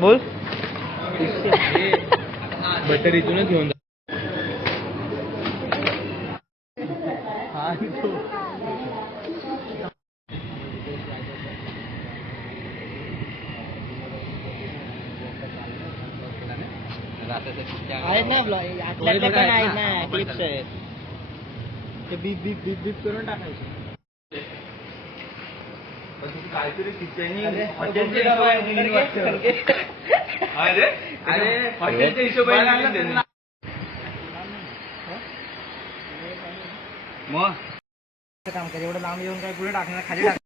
बोल. बटर इथूनच घेऊन जा. आहेत ना ब्लॉग पण आहेत ना क्लिप्स आहेत ते बीप बीप बीप बीप करून टाकायचे. काहीतरी हॉटेलच्या हिशोबाने मग काम कर. एवढं लांब येऊन काय पुढे टाकणार खाली टाक.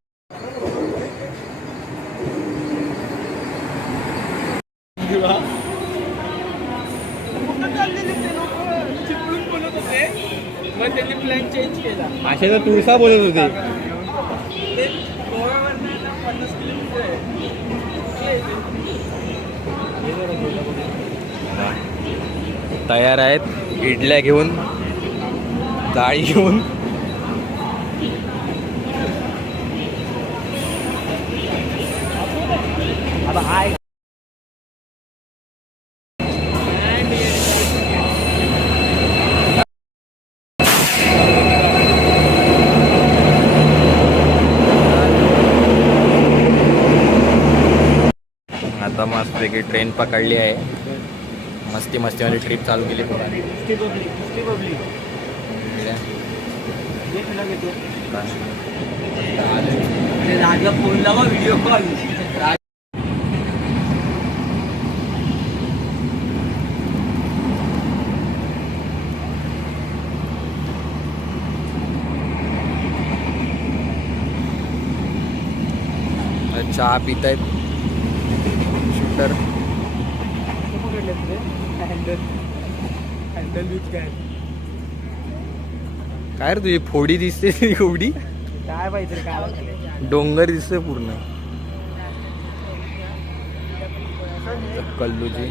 मग त्यांनी प्लॅन चेंज केला. असे तर तुळसा बोलत होते. तयार आहेत इडल्या घेऊन, जाळी घेऊन. आता हाय आता मस्तपैकी ट्रेन पकडली आहे. मस्ती मस्तीमध्ये ट्रिप चालू केली. राजला फोन लावा व्हिडिओ कॉल. चहा पित आहेत शूटर. काय रे तुझी फोडी दिसते एवढी. काय पाहिजे काय डोंगर दिसतोय पूर्ण. कल्लूजी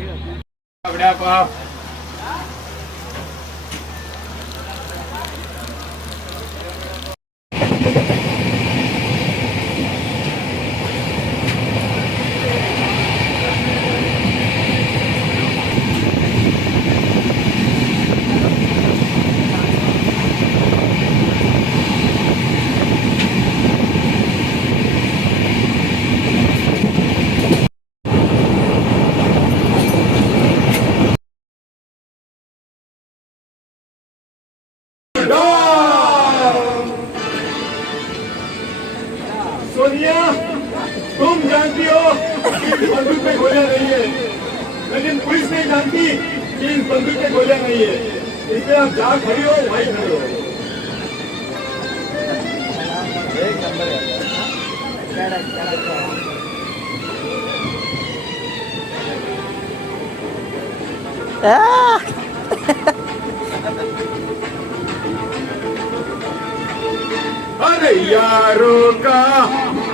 सोनिया, तुम जानती हो कि इस बंदूक में गोलियां नहीं है, लेकिन पुलिस नहीं जानती कि इस बंदूक में गोलियां नहीं है. इसलिए आप जहाँ खड़ी हो वहीं खड़े हो. एक नंबर है. अरे यारों का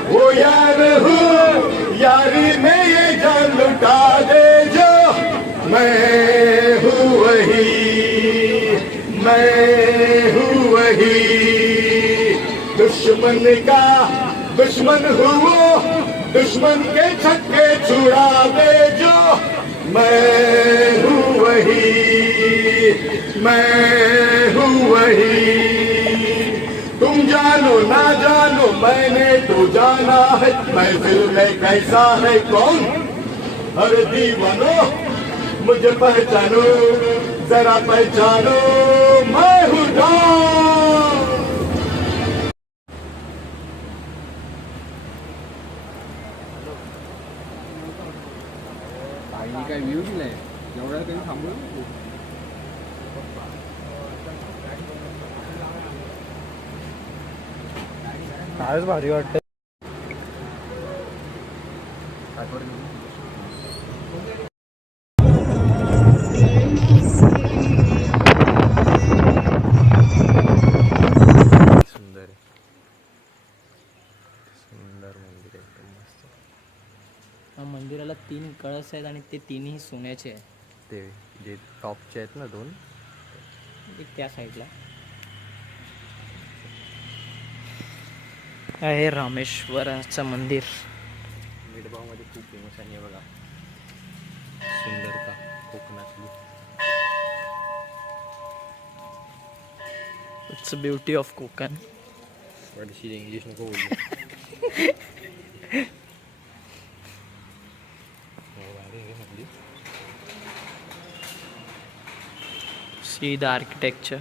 वो यार हूँ, यारी में ये जान लुटा दे जो. मैं हूँ वही, मैं हूँ वही. दुश्मन का दुश्मन हूँ वो, दुश्मन के छक्के छुड़ा दे जो. मैं हूँ वही, मैं हूँ वही. तुम जानो ना जानो मैंने तो जाना है, महफिल में कैसा है कौन. अरे दीवानो मुझे पहचानो, जरा पहचानो, मैं हूँ डॉन. काय व्ह्यू दिलाय एवढा तरी थांबू. कायच भारी वाटतं. सुंदर आहे. सुंदर मंदिर आहे एकदम मस्त. मंदिराला 3 कळस आहेत आणि ते तिन्ही सोन्याचे आहेत. ते जे टॉपचे आहेत ना 2 त्या साईडला आहे रामेश्वराचं मंदिर. मिडगावमध्ये खूप फेमस आहे बघा. सुंदरता कोकणातली. It's beauty of Konkan. थोडीशी इंग्लिश नको बोलू. See the architecture.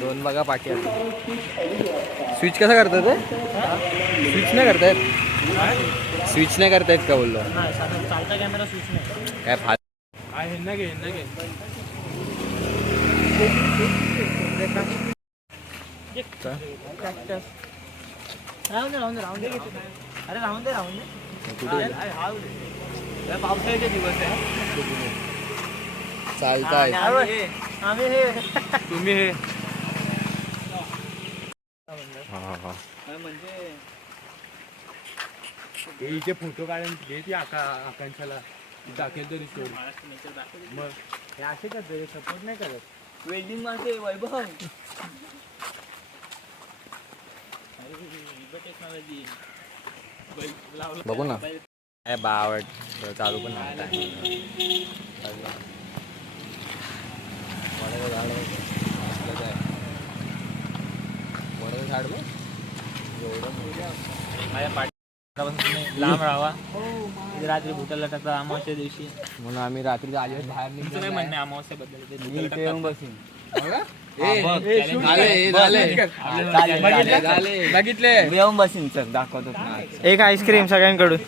दोन बघा पाठी आता. स्विच कसं करतात ते? स्विच नाही करतायत. स्विच नाही करतायत का बोललो? चालता कॅमेरा स्विच नाही. काय फाल राहून दे. अरे राहून दे. पावसाळ्याचे दिवस आहे. चालताय आम्ही हे तुम्ही हे. म्हणजे इथे फोटो काढून घेते आकांक्षाला दाखवेल तरी स्टोरी. मग हे असे करतो सपोर्ट नाही करत. वेल्डिंग मारते वैभव. बघू ना काय बावट चालू पण नाही. वडाचं झाड बघ माझ्या पाठी लांब राहावा. रात्री भूताला टाकला अमावस्या दिवशी. म्हणून आम्ही रात्री आले बाहेर तुमचं काय म्हणणं आहे अमावस्याबद्दल? येऊन बसून बघितले येऊन बसीन सर दाखवतो. एक आईस्क्रीम सगळ्यांकडून.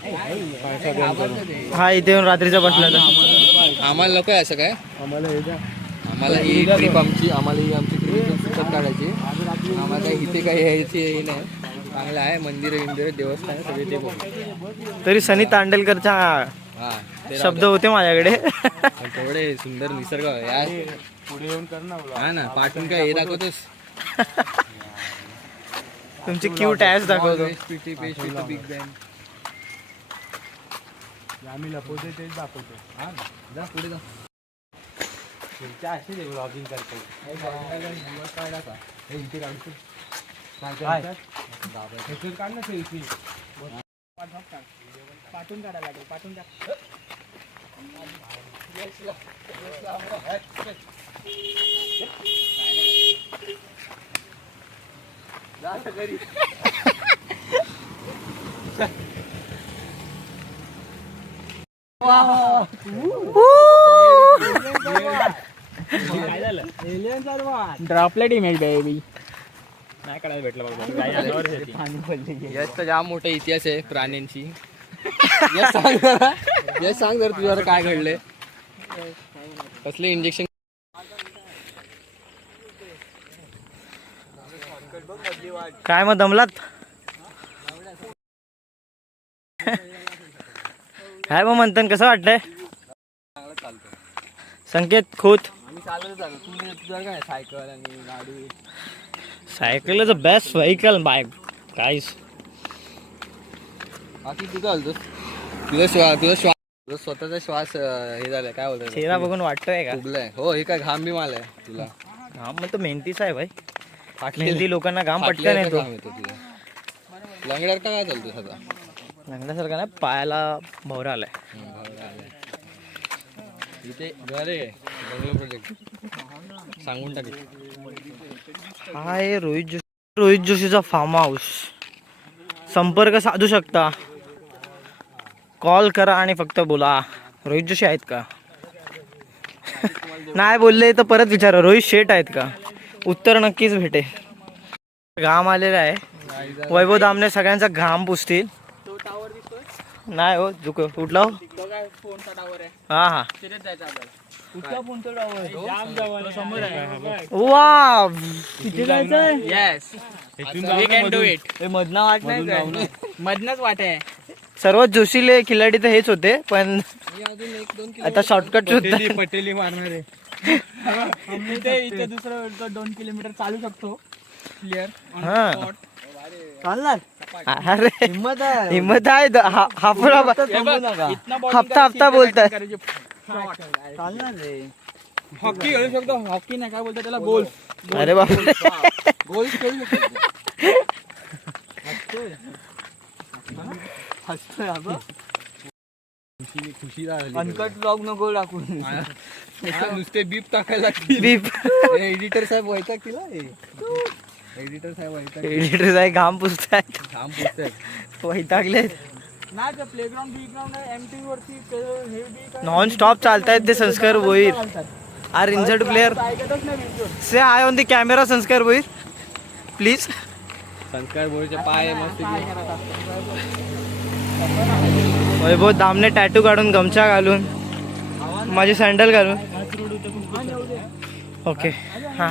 हा इथे येऊन रात्रीचा बसला तर आम्हाला नको आहे असं काय. आम्हाला ही ट्रिप आम्हाला ही आमची ट्रिप सुखद काढायची. आम्हाला काही इथे काही यायची नाही. चांगलं आहे मंदिर देवस्थान सगळे ते बघू. तरी सनी तांडेलकरचा हा शब्द होते माझ्याकडे. तेवढे सुंदर निसर्ग यार. पुढे येऊन कर ना. हा ना पाठून काय हे दाखवतोस. तुमची क्यूट ॲस दाखवतो. बिग बॅन आम्ही लपवतो तेच दाखवतो. हा जा पुढे जा. तुमच्या असेच ब्लॉगिंग करतो. इथे काढतो काढ ना सेल्फी. पाठून काढायला लागेल. पाठून ड्रॉपलेट इमेज बेबी नाही काढायला भेटलं बघ. याचा जाम मोठा इतिहास आहे प्राण्यांची. सांग जर तुझ्यावर काय घडले. कसले इंजेक्शन. काय मग दमलात? काय मग म्हणतात कसं वाटतंय? संकेत खोत. आम्ही चालत झालो. तुझं काय सायकल आणि गाडी. Cycle is the best vehicle bye guys. बाकी तू काय बोलतोस? तुझा स्वतःचा श्वास हे झालाय काय बोलतोय? चेहरा बघून वाटतोय का? उगलाय. हो हे काय घाम बी मालाय तुला. घाम मग तो मेहनतीचा आहे भाई. फाटले मेहनती लोकांना घाम पटकन येतो. लंगड्यावर का काय चालतो सध्या? लग्नासारखा नाही पायाला भवरा आलाय. इथे घर आहे बंगलो प्रोजेक्ट. सांगून टाक. हा आहे रोहित जोशीचा फार्म हाऊस. संपर्क साधू शकता, कॉल करा आणि फक्त बोला रोहित जोशी आहेत का. नाही बोलले तर परत विचारा रोहित शेठ आहेत का, उत्तर नक्कीच भेटेल. घाम आलेला आहे. वैभव दामने सगळ्यांचा घाम पुसतील. नाही हो झुक उठला हो. हा हा वा किती जायचंय. मधनच वाट आहे. सर्वात जोशीले खिलाडी तर हेच होते, पण आता शॉर्टकट शोधते. पटेली मारणार आहे. इथे दुसरं 2 किलोमीटर चालू शकतो क्लिअर. हा चालणार. अरे हिम्मत आहे. हप्ता बोलतात. चालणार रे. हॉकी खेळू शकतो. हॉकी नाही काय बोलतात त्याला, गोल. अरे बाबा गोल खेळू शकतो. खुशी राहिली. अनकट ब्लॉग नको टाकून. नुसते बीप टाकायला लागतील. बीप एडिटर साहेब वैताग केला. एडिटर साहेब वैताग एडिटर आहे घाम पुसतायत. काम पुस्तक वैतागले. नाही ते प्लेग्राऊंड बिग्राऊंड एमटी वरती हे बी नॉन स्टॉप चालतायत ते. संस्कार भोईर आर इंजर्ड प्लेयर. ऐकतच नाही video. Say I on the camera संस्कार भोईर प्लीज. संस्कार बोरचे पाय मस्त. वैभव दामने टॅटू काढून गमछा घालून माझी सँडल घालून. ओके हां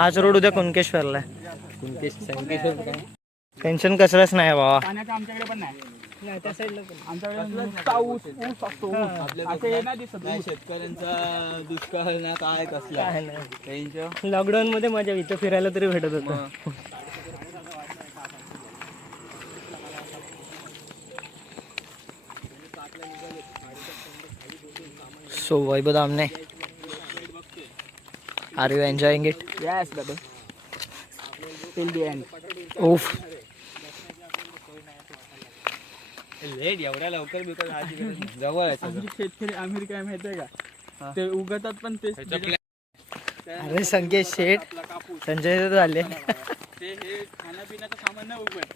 हाच रोड उद्या कुणकेश्वरला आहे. टेन्शन कसलंच नाही बाबा. पाण्याचं आमच्याकडे पण नाही. त्या साईडला आमच्याकडे नुसता ऊस असतो. असं हे नाही दिसत. शेतकऱ्यांचा दुष्काळ ना काय कसला. लॉकडाऊन मध्ये माझ्या इथं फिरायला तरी भेटत होतं. So Vaibhav Damne are you enjoying it. Yes, baby. Till the end. ओफ एवढ्या लवकर जवळ आहे आमचे शेतकरी अमेरिका आहे माहिती आहे का, ते उगतात पण ते अरे संकेत शेठ संजय झाले. ते हे खाण्यापिण्याचं सामान नाही उगवत.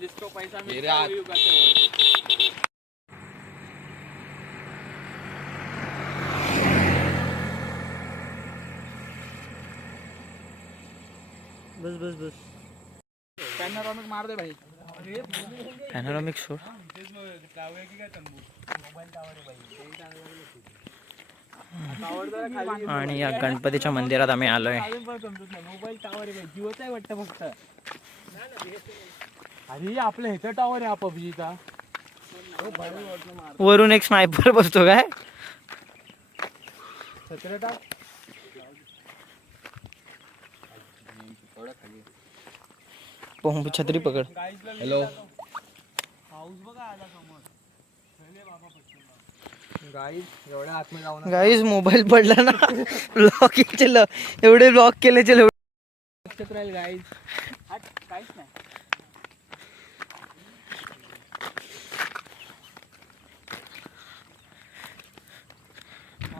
जिसको पैसा हे मिळतो रे आत. वही उगाते हो. बस बस बस पॅनोरामिक मार दे भाई. पॅनोरामिक सोड. आणि या गणपतीच्या मंदिरात आम्ही आलोय. मोबाईल टावर आहे जिओचा आहे वाटतं फक्त. अरे आपलं ह्याचा टावर आहे हा पबजीचा. वरून एक स्नायपर बसतो काय. पोंब छत्री पकड. हॅलो हाऊस बघा आला समोर. गाईज एवढ्या आतमध्ये जाऊ नका. गाईज मोबाईल पडला ना. ब्लॉकिंगचे एवढे ब्लॉक केल्याचे लक्षात राहील गाईज. काहीच नाही.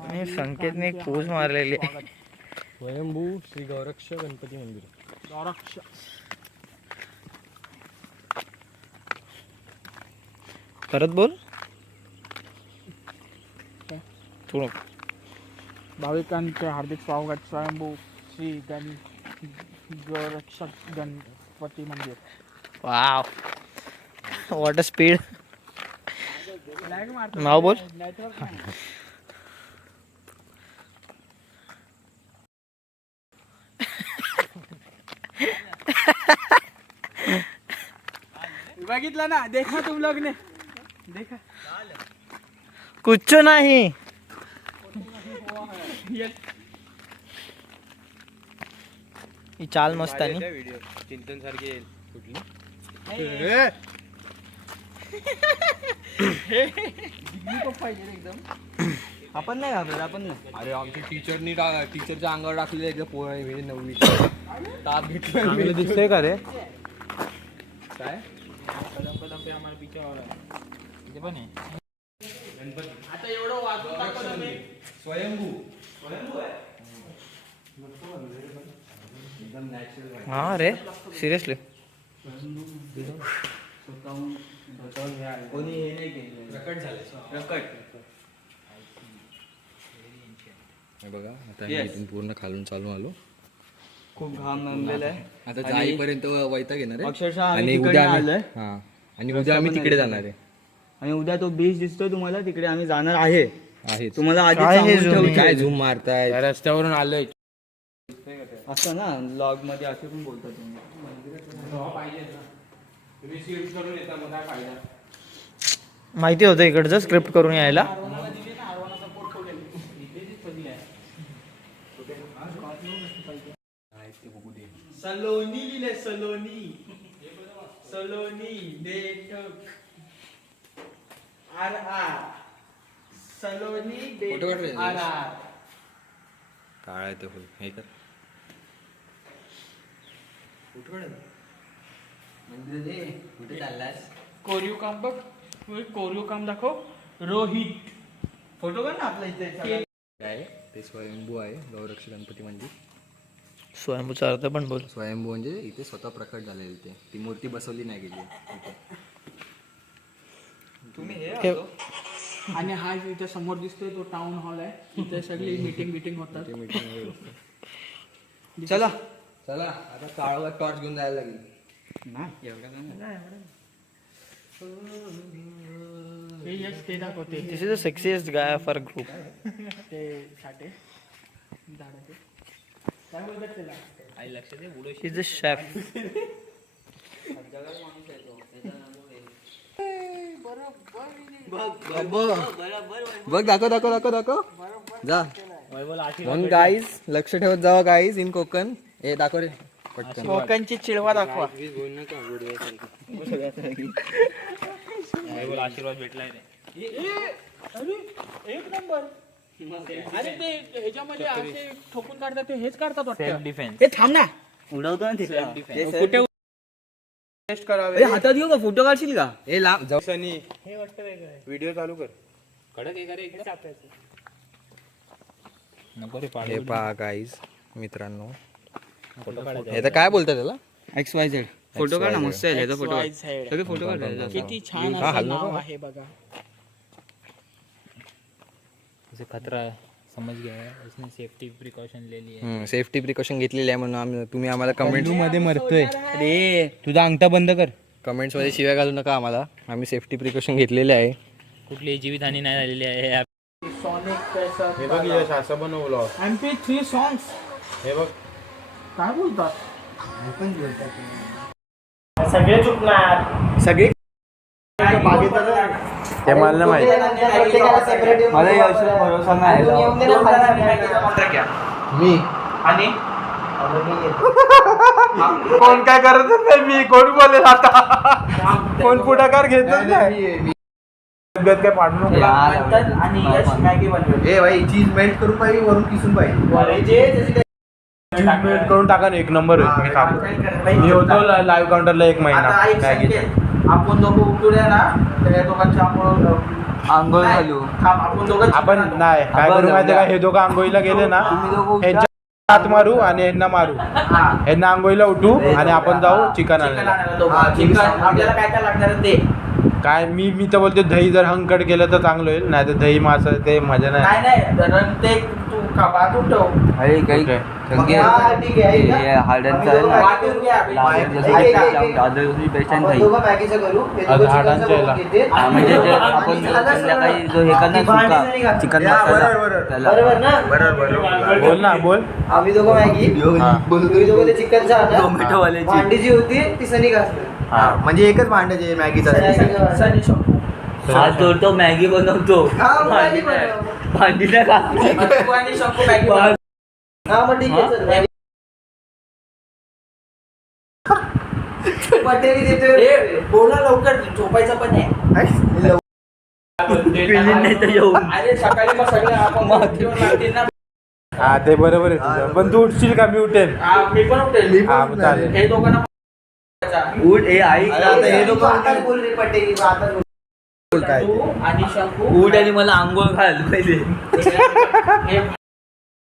आणि संकेतने एक पोज मारलेली आहे. स्वयंभू श्री गौरक्ष गणपती मंदिर. गौरक्ष परत बोल. थोडं भाविकांचे हार्दिक स्वागत. स्वयंभू श्री गौरक्ष गणपती मंदिर. Wow what a speed. नाव बोल. बघितलं ना. देखा तुम लोग ने देखा. कुछ नाही. ही चाल मस्त आहे. चिंतन सारखी येईल कुठली. आपण नाही घाबरत. आपण नाही. अरे आमच्या टीचरच्या अंगावर टाकलेलं एकदा पोळा 9वी ताप घेतलं. दिसतंय का रे. काय आता एवढं वाजून स्वयंभू हा रे सिरियसली हे बघा आता मी इथून पूर्ण खालून चालून आलो. खूप घाम नमलेला आहे. आता जाईपर्यंत वैताग येणार आहे. अक्षरशः आम्ही आणि तिकडनं उद्या आम्ही आलोय. हा आणि उद्या आम्ही तिकडे जाणार आहे. आणि उद्या तो बीच दिसतोय तुम्हाला, तिकडे आम्ही जाणार आहे. आहेच. तुम्हाला आधी काय हे सांगून zoom? ठेवतोय. काय झूम मारताय रस्त्यावरून आलोय. असं ना ब्लॉग मध्ये असे पण बोलता तुम्ही. माहिती होतं इकडचं स्क्रिप्ट करून यायला. सलोनी लिहिले सलोनी. सलोनी आर आर सलोनी फोटो काढ रे. R R. काळा आहे ते फुल हे कर. कुठे चाललास? कोरीव काम बघ. कोरीव काम दाखव. रोहित फोटो काढ ना आपल्या इथे. काय ते स्वयंभू आहे गौरक्ष गणपती मंदिर. स्वयंभूचा अर्थ पण बोल. स्वयंभू म्हणजे इथे स्वतः प्रकट झालेले ते. ती मूर्ती बसवली नाही गेली इथे. हे आणि हा इथे समोर दिसतोय तो टाउन हॉल आहे. इथे सगळी मीटिंग होतात. चला चला आता काळाला टॉर्च घेऊन जायला लागेल. हे यश ते दाखवते. This is the sexiest guy of our group. ते साठे झाडाचे काय बोलतात त्याला. आई लक्ष दे. Is the chef. बघ दाखव जा. म्हणून गाईज लक्ष ठेवत जावा गाईज इन कोकण. हे दाखव रे पटकन. कोकणची चिळवा दाखवा. आशीर्वाद भेटलाय रे. एक नंबर. अरे ते ह्याच्यामध्ये असे ठोकून काढतात ते हेच काढतात वाटतं. डिफेन्स हे थांब ना. उडवतो ना कुठे टेस्ट करावे. हातात घेऊ का फोटो काढशील का. हे लांब जाऊ. हे वाटतं वेगळं. व्हिडिओ चालू कर. कडक आहे का रे इकडे? नको रे हे पहा गाईज मित्रांनो. फोटो काढायचा. हे तर काय बोलतात त्याला. XYZ फोटो काढ ना. मस्त आहे ह्याचा फोटो. XYZ. सगळे फोटो काढ. किती छान हा, असं हलवा नाव बघा. आहे बघा. जैसे खतरा है समझ गया है. इसने सेफ्टी प्रिकॉशन ले ली है. सेफ्टी प्रिकॉशन घेतलेली आहे म्हणून तुम्ही आम्हाला कमेंट मध्ये मरतोय. अरे तुझा अंगठा बंद कर. कमेंट्स मध्ये शिव्या घालू नका आम्हाला. आम्ही सेफ्टी प्रिकॉशन घेतलेले आहे. कुठलीही जीवितहानी नाही झालेली आहे. सॉनिक हे बघ यश असं बनवलं. MP3 songs. हे बघ काय बोलतात. सगळे चुकणार. सगळे ते मला नाही माहिती. मला याविषयी भरोसा नाही. मी आणि कोण काय करतच नाही. मी कोण बोलेल आता. कोण पुढाकार घेतच नाही. तब्येत काय पाडू नको. आणि यश मॅगी बनवेल. ए भाई चीज मेल्ट करून पाहिजे वरून किसून पाहिजे. ट्रीटमेंट करून टाका ना. एक नंबर होईल. मी खातो. मी होतो लाईव्ह काउंटरला 1 महिना मॅगीचा. आपण दोघं उठूया ना त्या दोघांच्या आंघोळ घालू. आपण दोघं आपण नाही काय करू माहिती का. हे दोघं आंघोळीला गेले ना ह्यांच्या हात मारू आणि ह्यांना मारू. ह्यांना आंघोळीला उठू आणि आपण जाऊ चिकन आणायला. आपल्याला काय काय लागणार ते. काय मी तर बोलतो दही जर हंकट केलं तर चांगलं होईल. नाही तर दही मासा ते मजा नाही. नाही कारण ते तू बाजून ठेव. अरे काही ओके. आज हाडांच्या याला. म्हणजे आपण संध्याकाळी जो हे करणार चिकन बोल ना बोल. आम्ही दोघं मॅगी हा. तुम्ही दोघं ते चिकनचा टोमॅटो वाल्याची. भांडी जी होती ती सनी घासली. म्हणजे एकच भांडं जे मॅगीचा. हात जोडतो मॅगी बनवतो. भांडी नाही का. हा मग ठीक आहे चल, मॅगी. पटेली देतोय. बोला लवकर झोपायचं पण आहे. अरे सकाळी मग सगळे आपण लागतील ना. हा ते बरोबर आहे तुझं. पण तू उठशील का. मी उठेल. मी पण उठेल. हा मग चालेल. हे दोघांना उठ ए आई हे दोघं आताच बोल रे पटेली आताच बोल. तू आणि शंकू उठ आणि मला आंघोळ घाल पहिले.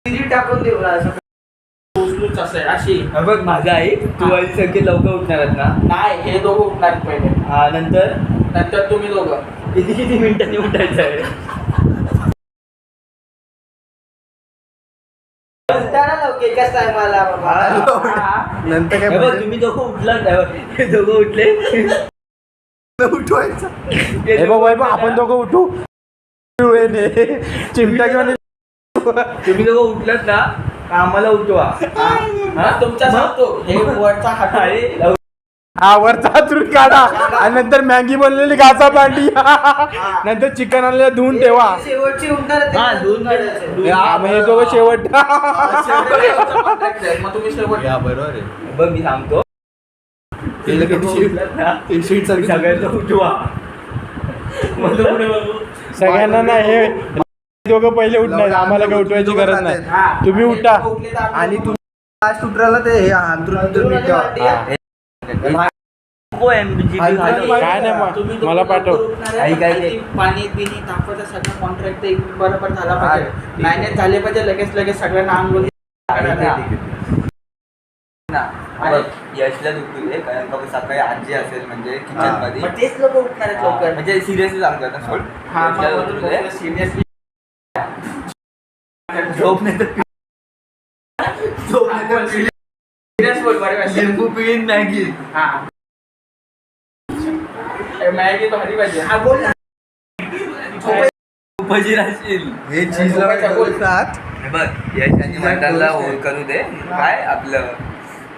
तिची टाकून देऊ ना असं. लुचलुच असं आहे अशी. बघ माझा आई तू आणि संकेत लवकर उठणार आहेत ना. नाही हे दोघं उठणार पहिले, नंतर नंतर तुम्ही दोघं. किती मिनिटांनी उठायचं आहे. उठताना लवकर एकाच टायमाला बाबा. नंतर हे बघ तुम्ही दोघं उठलात हे दोघं उठले. उठवायचं हे बघ वैभव आपण दोघं उठू चिमटा घेऊन तुम्ही दोघं उठलात ना आम्हाला उठवा. तुमचा सांगतो हे वरचा हात अरे हा वरचा हातरून काढा आणि नंतर मॅगी बनलेली घासा पांडी नंतर चिकन आणलेलं धुवून ठेवा. शेवटची उठणार आहे, हा, ते दोन काढायचं. हा, मग हे दोघं शेवट मग तुम्ही शेवट. बरोबर आहे. बघ मी सांगतो सगळ्यांना उठवा. मग पुढे बघू. सगळ्यांना ना हे दोघं पहिले उठणार आम्हाला काही उठवायची गरज नाही. तुम्ही उठा आणि तुम्ही लास्ट उतरायला ते हे अंतरून काय नाही मग मला पाठव. पाणी बिनी तापवायचं सगळं कॉन्ट्रॅक्ट एक बरोबर झाला पाहिजे. नाही झाले पाहिजे लगेच सगळ्यांना आंघोळ यशला दुखू दे कारण का सकाळी आजी असेल म्हणजे किचन मध्ये मग तेच लोक उठणार आहेत लवकर. म्हणजे सिरियसली सांगतो आता सोड. यशला सिरियसली झोप नाही तर सिरियस बोल बरे लिंबू पिन मॅगी. हा मॅगी भारी पाहिजे. हा बोल ना. उपजी राहशील. हे बोलतात बघ यश आणि मंडळला होल करू दे. काय आपलं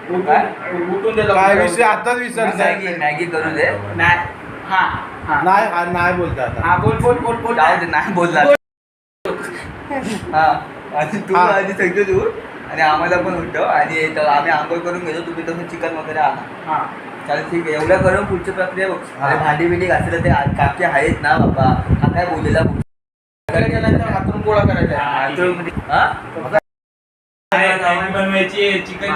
उठून दे काय विषय आताच विसरताय. मॅगी करू दे. नाही. हा हा नाही बोलता आता. हा बोल जाऊ दे नाही बोलला. हा आणि तू हा. आधी सगळं तू आणि आम्हाला पण उठव आणि आम्ही आंघोळ करून घेतो. तुम्ही तसं चिकन वगैरे आणा. हा चालेल ठीक आहे. एवढं करून पुढची प्रक्रिया बघ. अरे भांडी बिंडी घासलं ते काकी आहेत ना बाबा. हा काय बोललेला त्याच्यानंतर हातून गोळा करायचा. बनवायची चिकन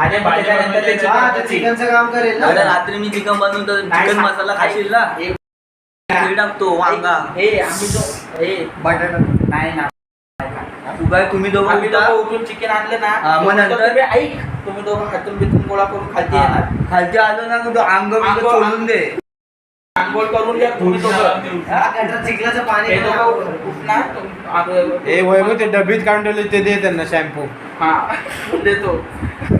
आणि मग त्याच्यानंतर ते चिकन चिकनचं काम करेल ना. अरे रात्री मी चिकन बनवतो चिकन मसाला खाशील ना. हे टाकतो वांगा हे आम्ही जो हे बटाटा नाही ना तू काय तुम्ही दोघं आम्ही उठा. दोघं उठून चिकन आणलं ना हा, मग नंतर? तुम्ही ऐक तुम्ही दोघं हातून बितून गोळा करून खालती येणार. खालती आलो ना तो अंग अंग- सोडून दे. आंघोळ करून घ्या तुम्ही दोघं. गटारात चिखलाचं पाणी हे दोघं उठणार हे वैभव ते डबीत काढून ठेवले ते दे त्यांना शॅम्पू. हा देतो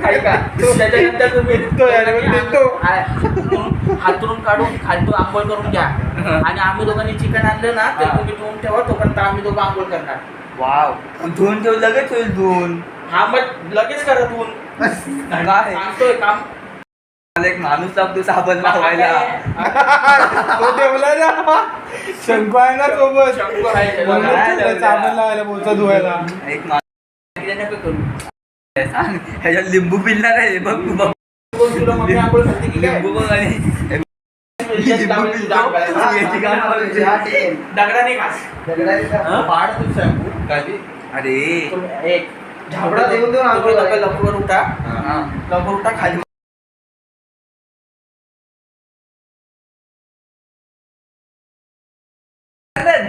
ऐका त्याच्यानंतर तुम्ही देतो यार, देतो. हातरून काढून खालतो आंघोळ करून घ्या आणि आम्ही दोघांनी चिकन आणलं ना तर तुम्ही धुवून ठेवा तोपर्यंत आम्ही दोघं आंघोळ करणार. वाव धुवून ठेव लगेच होईल धुवून. हा मग लगेच करा धुवून. काय सांगतोय काम. मला एक माणूस लागतो साबण लावायला. तो ठेवला ना शंकू आहे ना सोबत. शंकू आहे. म्हणून तुला साबण लावायला बोलचा धुवायला. एक सांग ह्याच्यात लिंबू पिळणार आहे बघ तू बघ. तुला मम्मी आंघोळ घालते की काय? लिंबू बघ आणि लिंबू पिळतो. याची काम करायची. दगडाने घास. पाड तू शॅम्पू काय अरे एक झाबडा देऊन देऊन आंघोळ लवकर उठा. लवकर उठा खाली.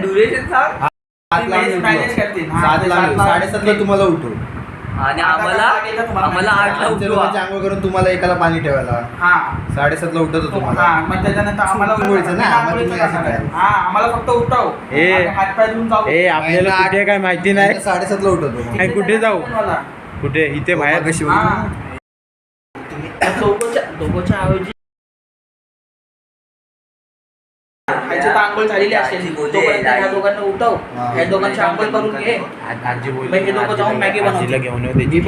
ड्युरेशन सांग. मॅनेज करतील. हा, 7:30 तुम्हाला उठू आणि आम्हाला 8ला उठवा. आंघोळ करून तुम्हाला एकाला पाणी ठेवायला हा 7:30 उठत तुम्हाला. हा मग त्याच्यानंतर आम्हाला उठवायचं ना, आम्हाला तुम्ही असं करणार. काय? हा आम्हाला फक्त उठाव. ए. हातपाय धुवून जाऊ. ए आपल्याला कुठे काय माहिती नाही. 7:30 उठवतो. आणि कुठे जाऊ मला. कुठे इथे बाहेर कशी हा. दोघंच्या ऐवजी ह्याची तर आंघोळ झालेली असेल तोपर्यंत ह्या दोघांना उठव. ह्या दोघांची आंघोळ करून घे. आजी मग हे दोघं जाऊन मॅगी बनवतील. आजीला घेऊन येऊ त्याची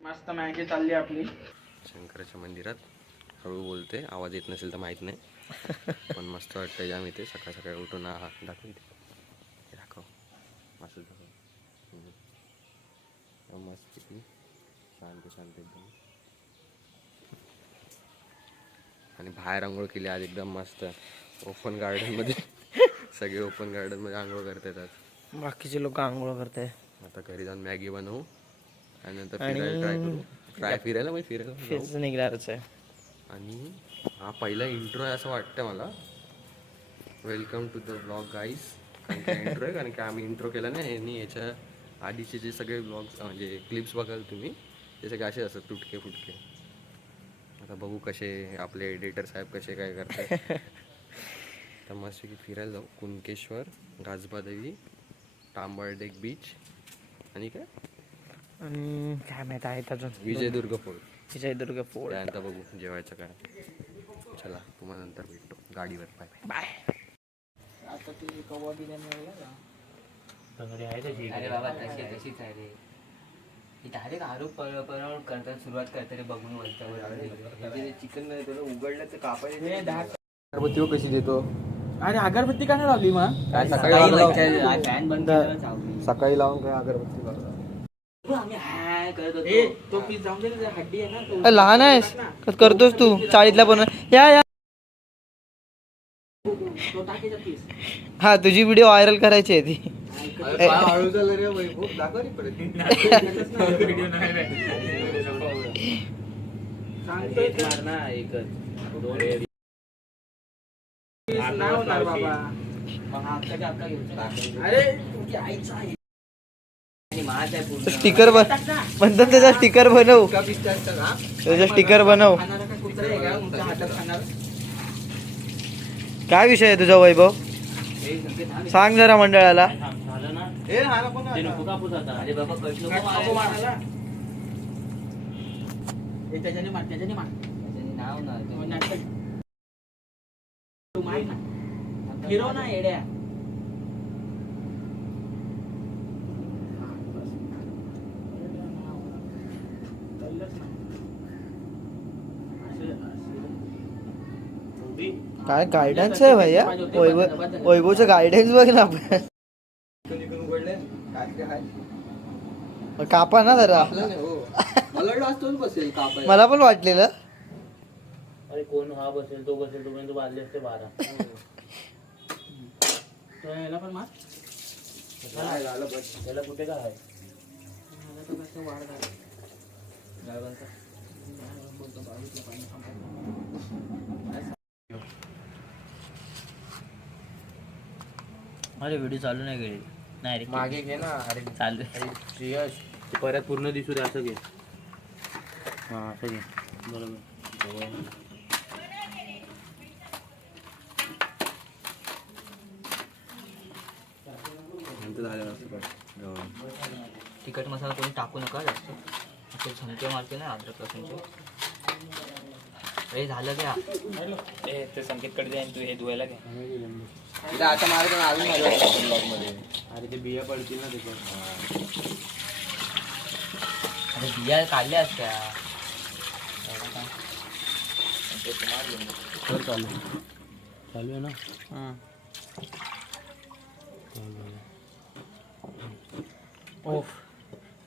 मस्त मॅगी चालली आपली. शंकराच्या मंदिरात हळू बोलते, आवाज येत नसेल तर माहीत नाही, पण मस्त वाटतं जाम इथे. सकाळ सकाळी उठून दाखव इथे, हे दाखव असं दाखव. मस्त किती शांत शांत एकदम. आणि बाहेर आंघोळ केली आज एकदम मस्त ओपन गार्डनमध्ये. सगळे ओपन गार्डनमध्ये आंघोळ करतात आज. बाकीचे लोक आंघोळ करताय. आता घरी जाऊन मॅगी बनवू आणि नंतर फिरायला ट्राय करू. फिरायला फिरायचं निघणारच आहे. आणि हा पहिला इंट्रो आहे असं वाटतं मला. Welcome to the blog guys. Intro आहे कारण की आम्ही इंट्रो केला नाही आणि याच्या आधीचे जे सगळे ब्लॉग्स म्हणजे क्लिप्स बघाल तुम्ही ते सगळे असे असतात तुटके फुटके. आता बघू कसे आपले एडिटर साहेब कसे काय करतात. तर मस्त की फिरायला जाऊ. कुणकेश्वर, गाजबादेवी, तांबळडेक बीच आणि काय काय माहित आहेत अजून. विजयदुर्ग फोर्ट. विजयदुर्ग फोर्ट. त्यानंतर बघू जेवायचं काय. चला तुम्हाला नंतर भेटतो गाडीवर. Bye bye. आता ती कवा बिर्याणी आहे तशी. अरे बाबा तशीच आहे रे. ही डायरेक्ट आरोप करतात, सुरुवात करतात बघून वरच्यावर. चिकन त्याला उघडलं तर कापायचं. अगरबत्ती कशी देतो. अरे अगरबत्ती का नाही लावली मग? काय फॅन बंद केलं चावली. सकाळी लावून काय अगरबत्ती लावला. आम्ही हाय करत होतो. तो पीस जाऊन दे, हड्डी आहे ना तो. लहान आहेस करतोस तू. चाळीतला पण या तो टाकीचा पीस. हा तुझी व्हिडिओ व्हायरल करायची आहे ती. हळू झालं रे वैभव. दाखव रे परत. सांगतोय ना एकच दोन नाही होणार बाबा. मग हा अक्काच्या अक्का घेऊन अरे तुमची आईच आहे. आणि माझ आहे पूर्ण. स्टिकर म्हणतात त्याचा स्टिकर बनव. त्याचा स्टिकर बनव. खाणारा काय कुत्रा आहे का तुमच्या हातात खाणार? काय विषय आहे तुझा वैभव सांग जरा मंडळाला. झालं ना ते नको कापूस आता. अरे बाबा कट नको नको मारायला. मारायला. हे त्याच्याने मार, त्याच्याने मार. त्याच्याने नाव ना तो नाटक. तू मार ना. फिरव ना येड्या. काय गायडन्स आहे भैया. वैभवचं गायडन्स बघ ना आपण. कापा ना जरा. मला पण वाटलेलं. अरे कोण हा बसेल तो बसेल तोपर्यंत वाजले असते 12. याला पण मार. त्याला कुठे काय आहे. अरे व्हिडिओ चालू नाही गेली. नाही रे मागे घे ना. अरे चालू. यश ते परत पूर्ण दिसू दे. असं घे. हां असं घे. बरोबर. तिखट मसाला कोणी टाकू नका जास्त. असे झमके मारते ना अद्रक लसूणचे. अरे झालं क्या. ते संकेतकडे जाईन तू हे धुवायला घे. आता माझ्याकडे अजून ब्लॉग मध्ये. अरे ते बिया पडतील ना त्याच्यात. अरे बिया काढल्या असत्या. चालू आहे ना. ओफ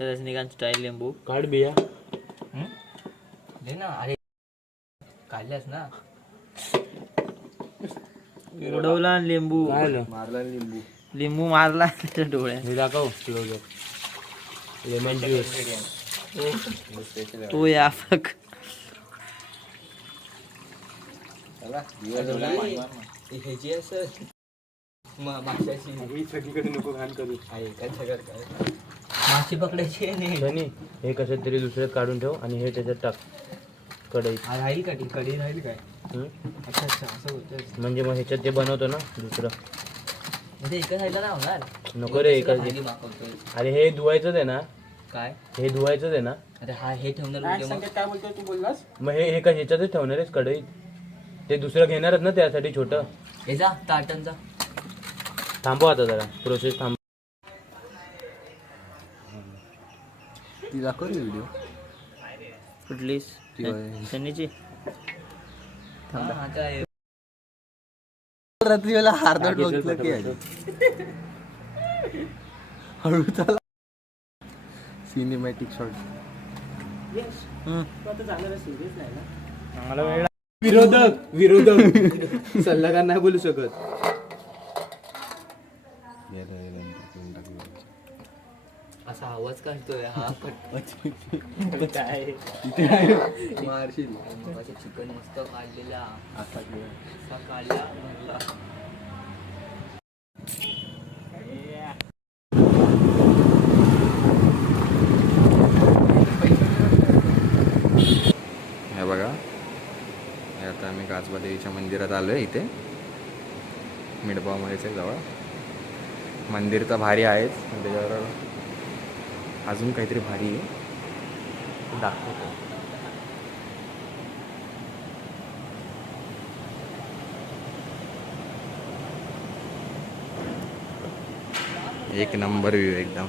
रजनीकांत स्टाईल लिंबू काढ बिया. दे ना. अरे काढल्यास ना. उडवला लिंबू. मारला लिंबू. लिंबू मारला त्याच्या डोळ्यात. हे दाखव क्लोजअप. Lemon juice. तो या फक. ह्याची असं माशाची सगळीकडे नको घाण करू. माशी पकडायची आहे नाही. हे कशात तरी दुसऱ्यात काढून ठेव आणि हे त्याच्यात टाक कढईत. राहील का ती कढी राहील काय. अच्छा असं होतं. म्हणजे मग ह्याच्यात ते बनवतो ना दुसरं. म्हणजे एका साईडला नाही होणार. नको रे एका. भाजी मागवतोय अरे हे धुवायचंच आहे ना. काय. हे धुवायचंच आहे ना. अरे हा हे ठेवणार काय होते मग. संकेत काय बोलतोय तू बोललास? मग हे का ह्याच्यातच ठेवणार आहेस कढईत. ते दुसरं घेणारच ना त्यासाठी छोटं. हे जा ताटनचा. थांबव आता जरा प्रोसेस थांब. ती दाखव व्हिडिओ. कुठलीस शनीची रात्रीला हार्दट बघितलं की आधी. हळू चला सिनेमॅटिक शॉट. विरोधक सल्लागार नाही बोलू शकत. असा आवाज काढतोय हा मारशील. चिकन मस्त काढलेला असा काढला भरला. हे बघा, हे आता आम्ही काचबा देवीच्या मंदिरात आलो आहे. इथे मिडबावमध्येच आहे जवळ. मंदिर तर भारी आहेच, पण त्याच्यावर अजून काहीतरी भारी आहे ते दाखवतो. एक नंबर व्ह्यू एकदम.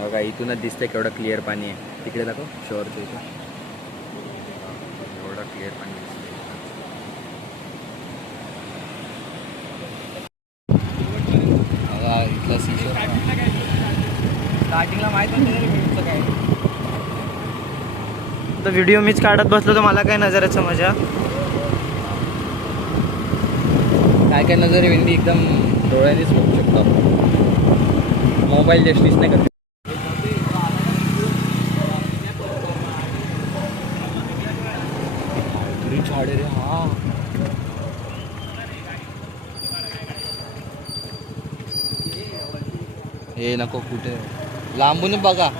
बघा इथूनच दिसतंय केवढं क्लिअर पाणी आहे. तिकडे दाखव शोअरचं इथं एवढं क्लिअर पाणी दिसतंय. बघा इथला सीशोर स्टार्टिंगला माहित नव्हतं काय. तर व्हिडिओ मीच काढत बसलो तर मला काय नजरेचं मजा. काय काय नजर वेंडी एकदम डोळ्यानेच बघू शकतो आपण. मोबाईल जस्टिस नाही करत. झाडे रे हा. हे नको कुठे लांबून बघा.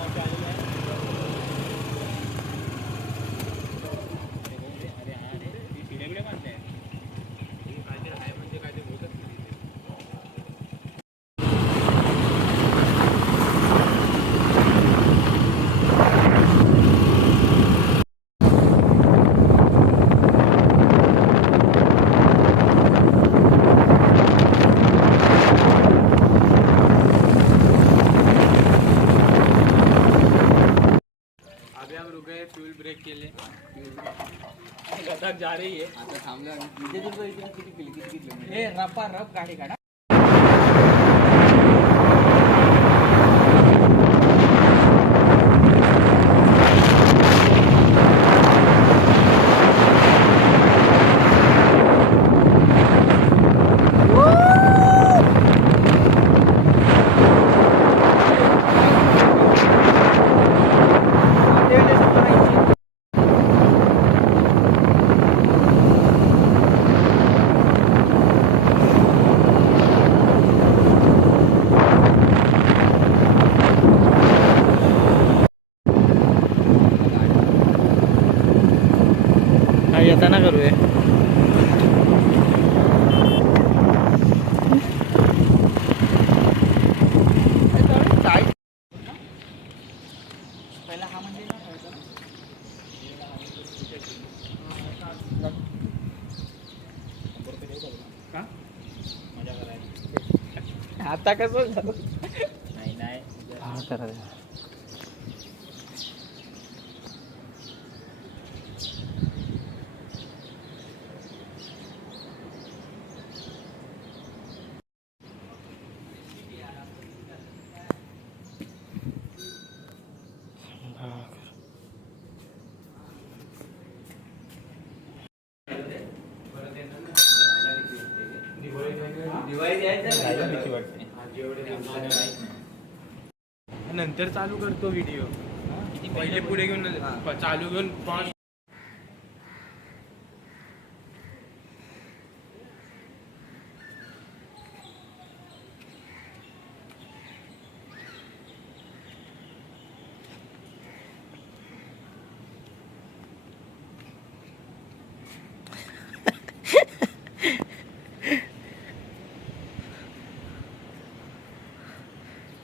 फ्यूल ब्रेक केले. आता थांबलं. हे रपा रप गाडी काढा. हा येताना करूया. आता कसं झालं. नाही नाही हा करा. नंतर चालू करतो व्हिडिओ. पहिले पुढे घेऊन चालू घेऊन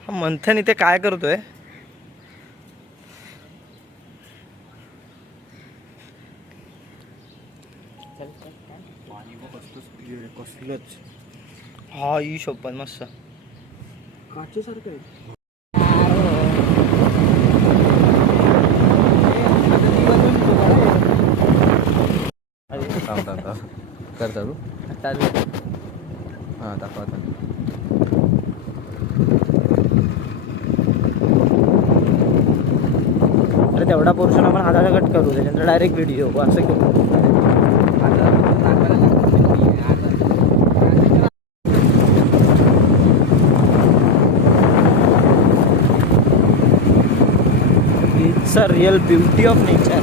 हा मंथन इथे काय करतोय. कसलंच. हा ई शोपन मस्त. कर चालू हां दाखवा आता. अरे तेवढा पोर्शन आपण हाताला कट करू त्याच्यानंतर डायरेक्ट व्हिडिओ असं करू. It's a real beauty of nature.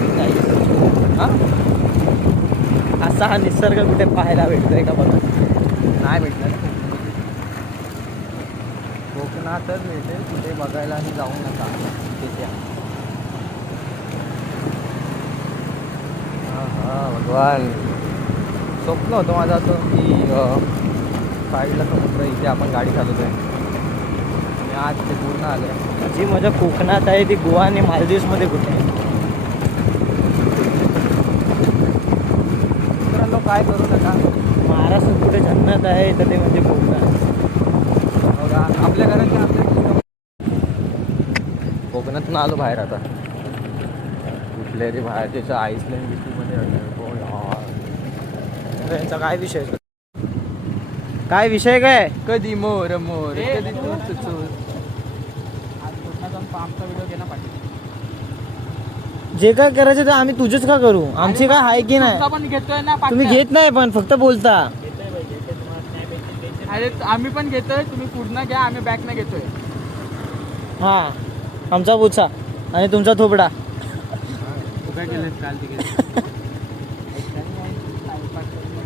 असा हा निसर्ग कुठे पाहायला भेटतोय का बघा. नाही भेटणार कोकणातच भेटेल, कुठे बघायला आणि जाऊ नका तिथे. हां भगवान, स्वप्न होतं माझं असं की साईडला समुद्र इथे आपण गाडी चालवतोय आणि आज ते पूर्ण आलं. जी मजा कोकणात आहे ती गोवा आणि मालदीव्समध्ये कुठे आहे. मित्रांनो काय करू नका, महाराष्ट्रात कुठे जन्नत आहे तर ते म्हणजे कोकण. बघा आपल्या घरात आपल्या कोकणातून आलो बाहेर आता. कुठले रे बाहेर त्याचं आईसलँड बिस्टूमध्ये यांचा काय विषय काय विषय काय. कधी मोर मोर कधी तूच चोर. जे काय करायचं ते आम्ही तुझंच का करू. आमची काय आहे की नाही. पण घेतोय ना तुम्ही घेत नाही पण फक्त बोलता. अरे आम्ही पण घेतोय, तुम्ही पूर्ण घ्या, आम्ही बॅक नाही घेतोय. हा आमचा बुचा आणि तुमचा थोबडा.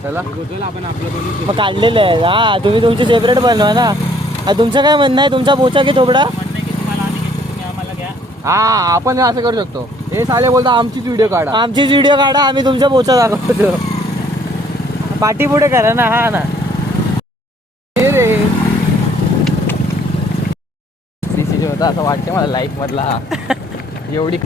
चला मग काढलेलं आहे. हा तुम्ही तुमची सेपरेट बनवा ना. तुमचं काय म्हणणं आहे, तुमचा बोचा की थोबडा. हा आपण असं करू शकतो. हे साले बोलता आमचीच व्हिडिओ काढा. आमचीच व्हिडिओ काढा, आम्ही तुमचा बोचा दाखवतो. पाठी पुढे करा ना. हा ना हे रे सीसीटीव्ही होता असं वाटतं मला लाईफ मधला एवढी.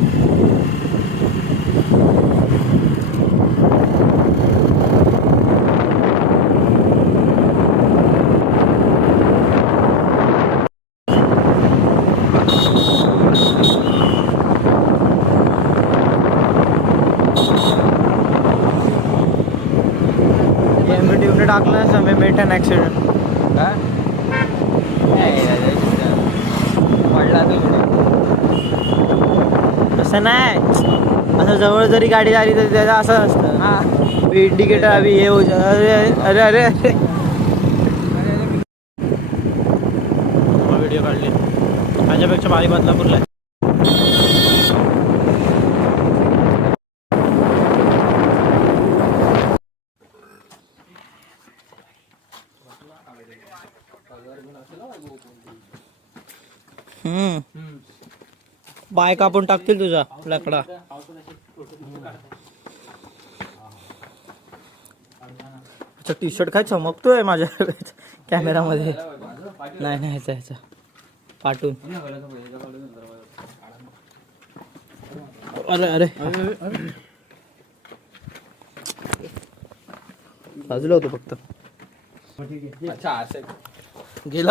एमबीटीव्ही टाकला समय मेट अन ॲक्सिडेंट. पडला तसं नाही, असं जवळ जरी गाडी आली तरी त्याचं असं असतं. हा इंडिकेटर हवी हे हो. अरे अरे अरे अरे व्हिडिओ काढले माझ्यापेक्षा भारी बदलापूरला आहे. पाय कापून टाकतील तुझा लाकडा. अच्छा टी शर्ट काय चमकतोय माझ्या कॅमेरामध्ये. नाही नाही ह्याचा ह्याचा पाठवून. अरे अरे बाजूला होतो फक्त. अच्छा असं गेला.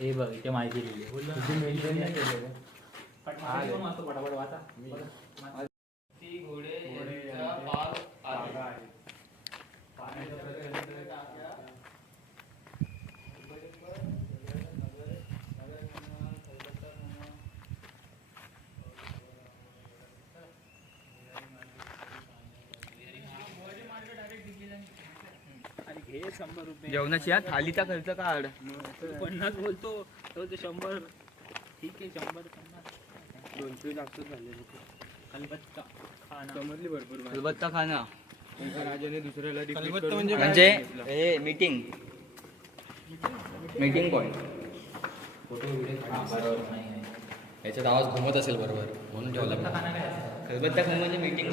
हे बघ इथे माहिती लिहिली. जेवणाची या थालीचा खर्च काढ. 50 बोलतो तो ते 100. ठीक आहे 100 200 लागतो झाले. खलबत्ता खाना समजली भरपूर. खलबत्ता खाना दुसऱ्याला म्हणजे हे मीटिंग पॉइंट. याच्यात आवाज घुमत असेल बरोबर म्हणून ठेवला. खलबत्ता खाना म्हणजे मीटिंग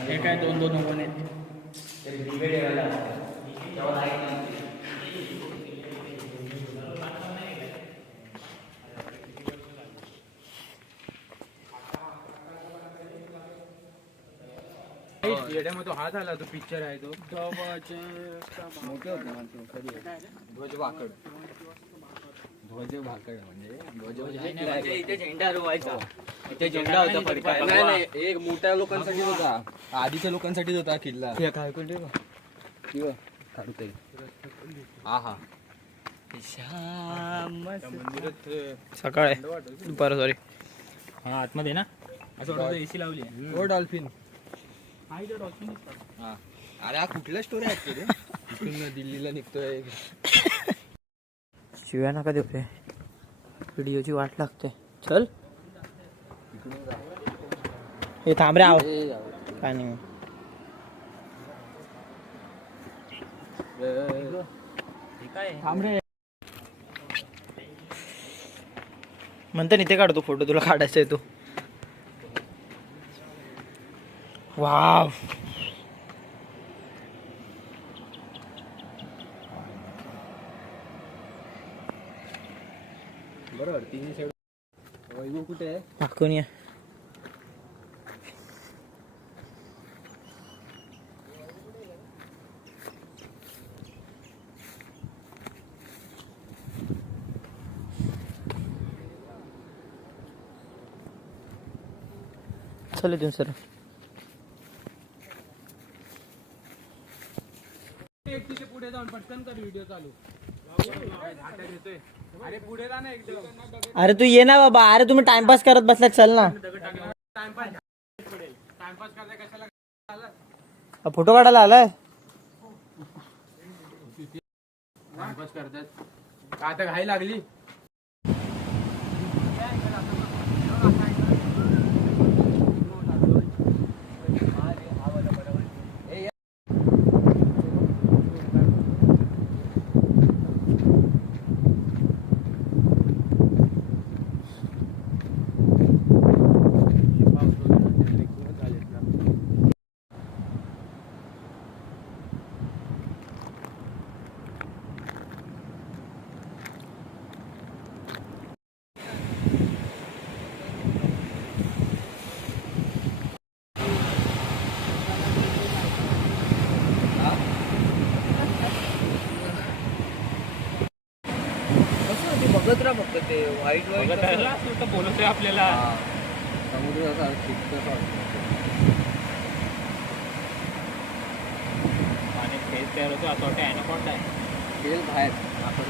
हे काय 2-2 नमुने येड्यामध्ये हात आला तो पिक्चर आहे तो ध्वज भाकड म्हणजे इथे झेंडा हलवायचा इथे झेंडा होता फडकायला. नाही नाही एक मोठ्या लोकांसाठी होता आधीच्या लोकांसाठीच होता किल्ला काय कोणते किंवा काढतोय हा हा सकाळ आहे दुपार सॉरी. हा आतमध्ये ना असं वाटतं एसी लावली आहे. ओ डॉल्फिन हा इथे डॉल्फिन हा अरे हा कुठल्या स्टोरी आहेत रे इथून दिल्लीला निघतोय शिव्या नका देऊ रे, व्हिडिओची वाट लागते. चल हे थांब रे, आव काय नाही म्हणते इथे काढतो फोटो, तुला काढायचा आहे तो. वाव बरोबर तिन्ही साईड. वैभव कुठे आहे? दाखवून या. चल इथून सर. पुढे जाऊन पटकन कर व्हिडिओ चालू. अरे पुढे जा ना एकदम. अरे तू ये ना बाबा, अरे तुम्ही टाइमपास करत बसलात, चल ना. टाइमपास करता कशाला फोटो काढायला आलाय. टाइमपास करतात आता घाई लागली. बघत राहा फक्त ते व्हाईट व्हाईट बोलतोय आपल्याला. समुद्र असा शिकतो आणि फेस तयार होतो असं वाटतं ॲनाकोंडा आहे. तेल बाहेर असं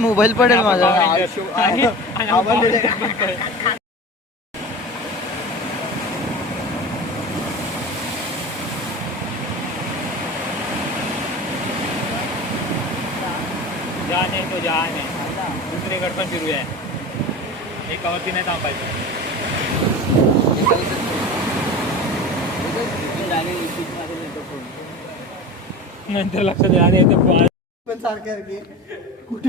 मोबाईल पडेल माझा. जान आहे तो जान आहे. दुसरीकडे पण फिरूया, एकावरती नाही थांबायचं. नंतर लक्षात द्या आणि पण सारखं की कुठे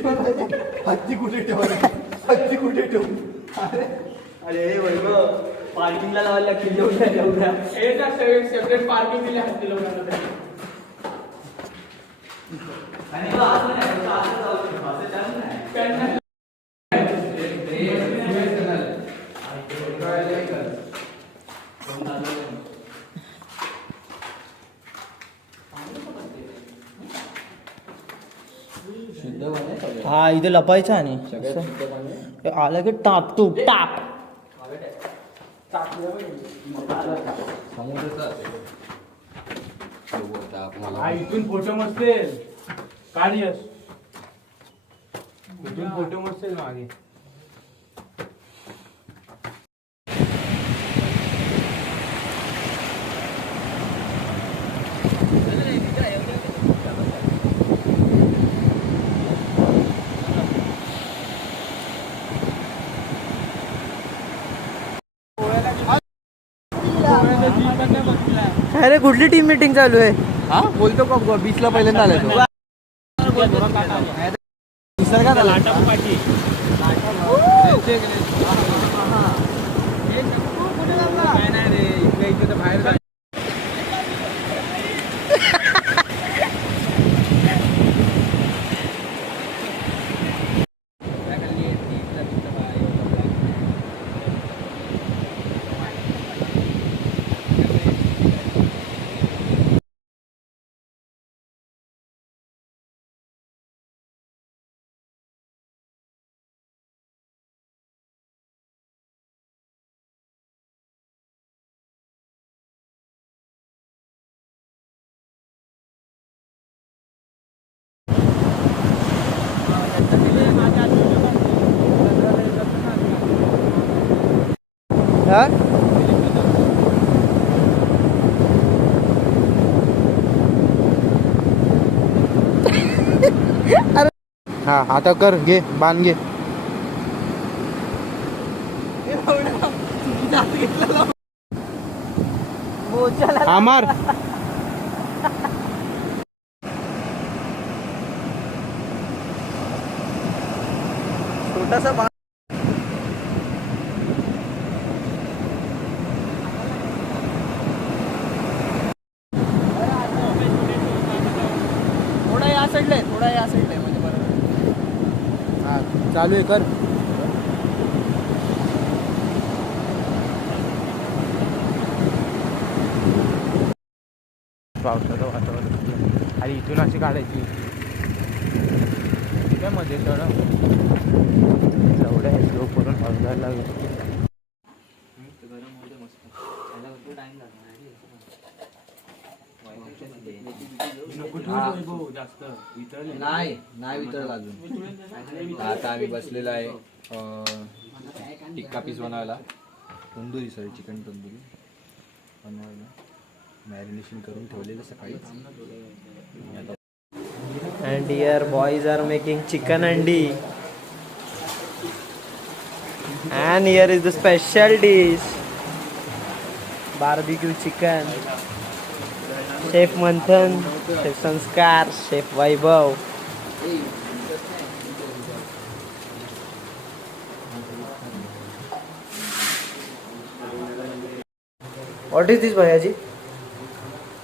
हत्ती कुठे ठेवायला, हत्ती कुठे ठेवू. अरे वैभव पार्किंगला लावायला किल्लो सेपरेट पार्किंग दिली हत्ती लोकांना. हा इथे लपायचं आणि असं. आलं की टाप टू टाप. हा इथून फोटो मस्त येईल. काढ यश, इथून फोटो मस्त येईल मागे. अरे कुठली टीम मीटिंग चालू आहे? हा बोलतो का बीचला पहिल्यांदा आलाय तो. निसर्गात आला. काय नाही रे, इथल्या इथे तर बाहेर जा. हा हा आता कर घे बांध घे आमार छोटासा बाण थोडा या साईडला आहे, थोडा या साईडला आहे म्हणजे बरोबर. हा चालू आहे कर पावसाचं वातावरण आणि इथून अशी काढायची काय मध्ये थोडं एवढ्या स्लो करून पावसायला लागेल गरम होते मस्त त्याला भरपूर टाइम नाही नाही वितरलं अजून. आता आम्ही बसलेलो आहे टिक्का पीस बनवायला. तंदुरी सॉरी चिकन तंदुरी बनवायला मॅरिनेशन करून ठेवलेलं सकाळी. And here boys are making chicken handi. And here is the special dish. Barbecue chicken. Chef Manthan, Chef Sanskar, Chef Vaibhav. What is this, Bhayaji?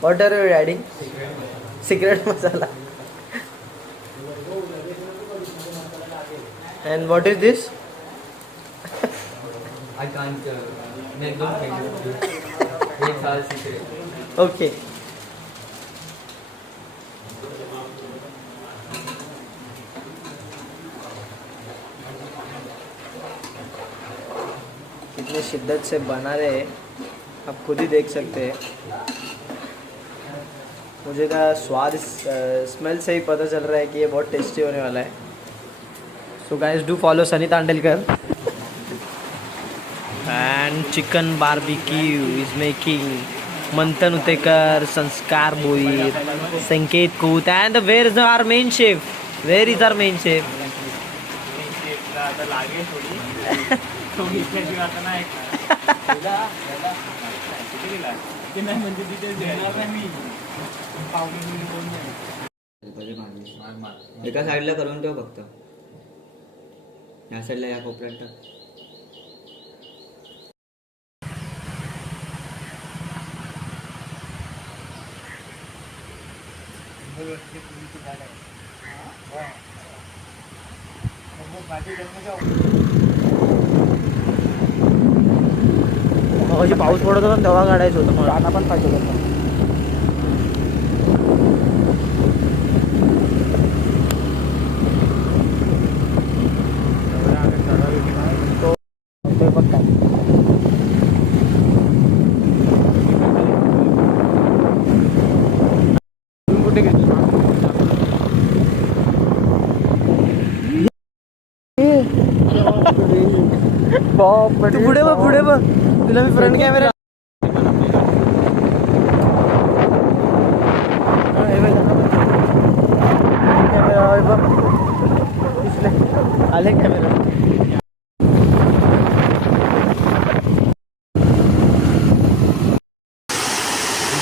What are you adding? Secret masala. And what is this? I can't make those things. It's all secret. Okay. कितने शिद्दत से बना रहे हैं आप खुद ही देख सकते हैं. मुझे का स्वाद स्मेल से ही पता चल रहा है कि ये बहुत टेस्टी होने वाला है. So guys do follow Sunny Tandelkar. And chicken barbecue is making Manthan Utekar, Sanskar Boir, Sanket Koot. And where is our main chef? Where is our main chef? आता लागे थोडी तो इथल्याशिवाय आता नाही ते नाही म्हणजे तिथे देणार नाही मी एका साईडला करून ठेव फक्त. या साईडला या कोपऱ्यात टाक. मग पाऊस पडत होता तेव्हा काढायचं होतं. मग आता पण पाहिजे होतं. कुठे घेतली तू पुढे बघ, पुढे बघ, तुला मी फ्रंट कॅमेरा. आले कॅमेरा.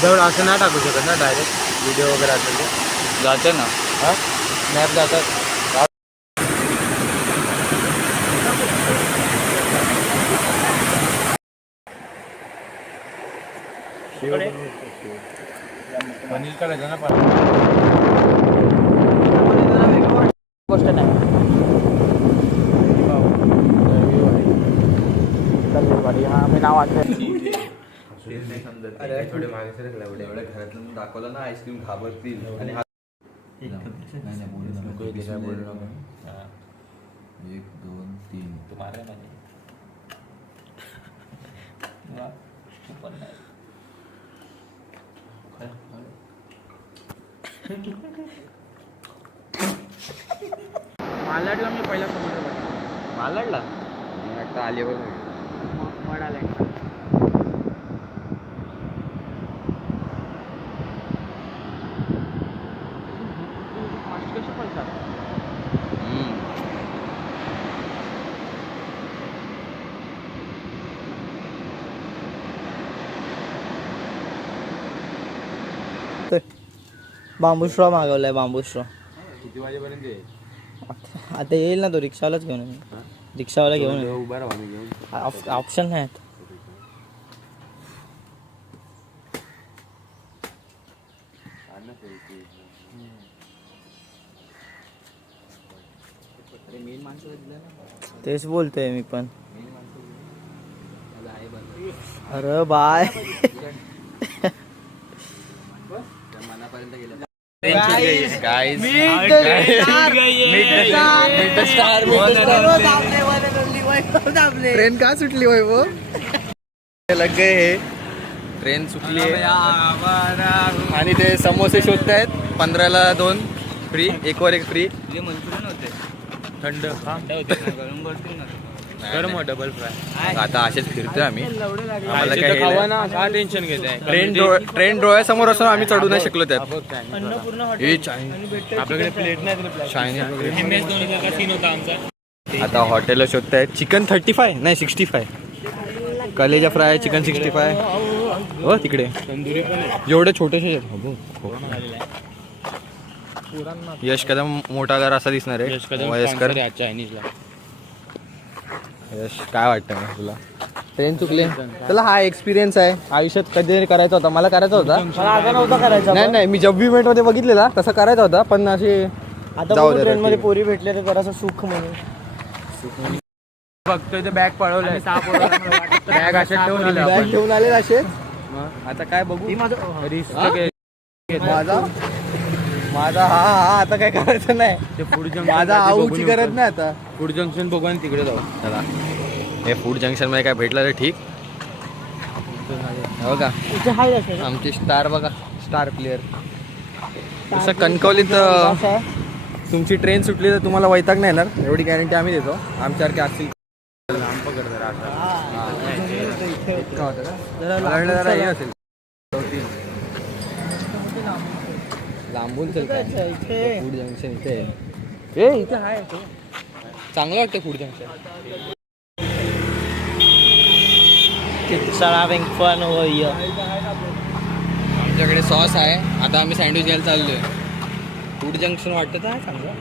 जवळ असं नाही टाकू शकत ना डायरेक्ट व्हिडिओ वगैरे असेल ते जाते ना हा स्नॅप जातात. पनीर करायचं ना गोष्ट नाही. हा मी नाव वाचलं. थोडे मागे सरकला एवढ्या घरातलं दाखवलं ना आईस्क्रीम घाबरतील आणि एक दोन तीन तुम्हाला मालाडला मी पहिला समजलं. मालाडला आता आल्यावर वडाला तर बांबू स्ट्रॉ मागवलाय, बांबू स्ट्रॉ. किती वाजेपर्यंत येईल? आता येईल ना तो, रिक्षावालाच घेऊन येईल. रिक्षावाला घेऊन येईल. उभा राहा आम्ही घेऊन. ऑप्शन नाही. तेच बोलतोय मी पण. अरे बाय. मनापर्यंत गेलं. ट्रेन का सुटली वैभव? लग गए हे. ट्रेन सुटली आहे आणि ते समोसे शोधतायत. 15ला 2 फ्री, 1 वर 1 फ्री. मंचुरियन होते थंड गरम करतील ना. गरम हो डबल फ्राय. आता असेच फिरतोय आम्ही. आम्हाला काय टेन्शन घेते. ट्रेन डोळ्यासमोर असून आम्ही चढू नाही शकलो त्यात. आपल्याकडे प्लेट नाही. सीन होता आमचा. आता हॉटेल शोधतायत. चिकन 35 नाही 65. कलेजा फ्राय, चिकन 65. हो तिकडे तंदुरी पण आहे. जेवढे छोटेसे यश कदम मोठा जरा असा दिसणार आहे. वयस्कर चायनीजला. यश काय वाटतं मग तुला? ट्रेन चुकले त्याला हा एक्सपिरियन्स आहे आयुष्यात. कधी करायचा होता, मला करायचा होता. मला आता नव्हता करायचा. नाही नाही, मी जब इव्हेंट मध्ये बघितलेला तसा करायचा होता, पण असे आता जाऊ दे. ट्रेन मध्ये पोरी भेटले तर जरासं सुख म्हणून. बघतोय ते बॅग पळवलंय. बॅग असे ठेवून आले बॅग आपण. घेऊन आले असे. आता काय बघू. माझा हा आता काय करायचं नाही. ते फूड माझा आऊची गरज नाही आता. फूड जंक्शन बघू आणि तिकडे जाऊ. चला हे फूड जंक्शन मध्ये काय भेटलं तर ठीक. हो का इथे हाय असेल. आमची स्टार बघा, स्टार प्लेअर. तसं कणकवलीत तुमची ट्रेन सुटली तर तुम्हाला वैताग नाही येणार एवढी गॅरंटी आम्ही देतो. आमच्यासारखे असतील जरा हे असेल लांबून चल काय फूड जंक्शन इथे आहे. इथे आहे चांगलं वाटतं फूड जंक्शन. आमच्याकडे सॉस आहे. आता आम्ही सँडविच घ्यायला चाललोय. फूड जंक्शन वाटतं तर आहे चांगलं.